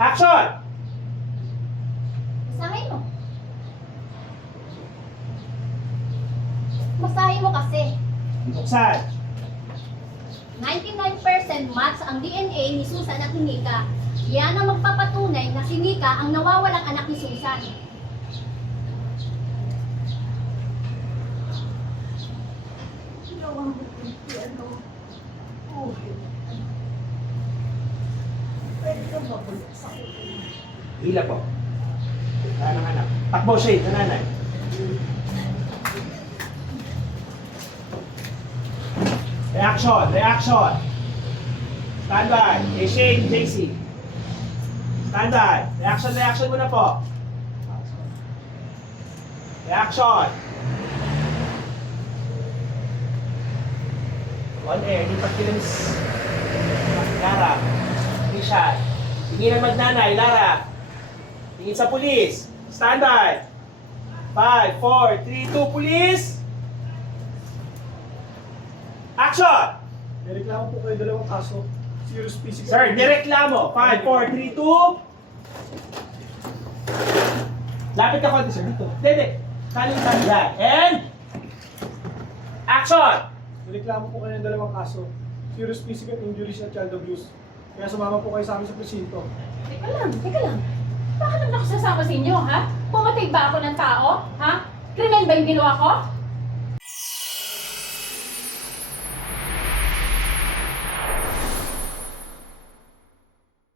Action! Basahin mo. Basahin mo kasi. Buksan. 99% match ang DNA ni Susan at ni Nika. Yan ang magpapatunay na si Nika ang nawawalang anak ni Susan. Hila po. Anong anak? Takbo shade, nanay. Reaction, reaction. Stand by. Hey, Shane, JC. Stand by. Reaction, reaction muna po. Reaction. On air, di pagkilims. Lara. Richard. Tingin ang magnanay, Lara. Tingin sa pulis. Stand by. 5, 4, 3, 2, pulis. Action! Nireklamo po kayo dalawang kaso. Serious physical. Sir, nireklamo. 5, 4, 3, 2. Lapit ka konti, sir. Dito. Dede. Kaling yan. And... Action! Nireklamo po kayo ng dalawang kaso. Serious physical injuries at child abuse. Kaya sumama po kayo sa amin sa presinto. Teka lang. Bakit ako nakasasama sa inyo, ha? Pumatay ba ako ng tao? Ha? Krimen ba yung ginawa ko?